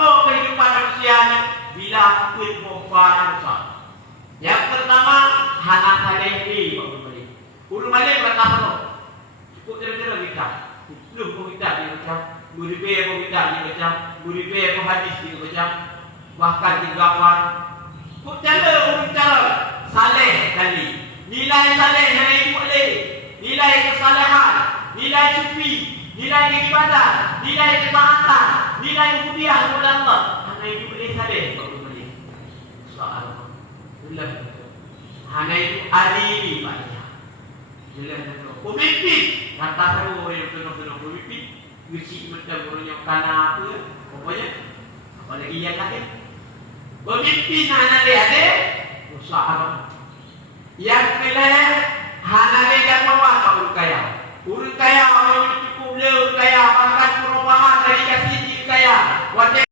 apa kehidupan manusia ni? Bila kuit mufar rusak. Yang pertama, hana halehi bagi. Ulu malik berkata, cukup terus kita. Belum pun kita dia macam, buripe pun kita dia macam, buripe pun hadis dia macam, bahkan digafar. Kok cara orang cara saleh kali. Nilai saleh yang ibu boleh. Nilai kesalehan, nilai sufi, nilai ibadah, nilai ketaatan, nilai ubudiah kepada Allah. Hanya ibu boleh saleh kalau boleh. Soal belum. Hanya itu adili banyak. Jelas betul. Pemimpin kata saya yang penuh pemimpin. Gisi macam orangnya kana apa? Pokoknya apalagi yang lain. Pemimpin hanya dia ada usaha. Yang pilih hanya dia yang membawa urut kaya. Urut kaya orang yang cukup le urut kaya bahkan perumahan dari kasih kaya.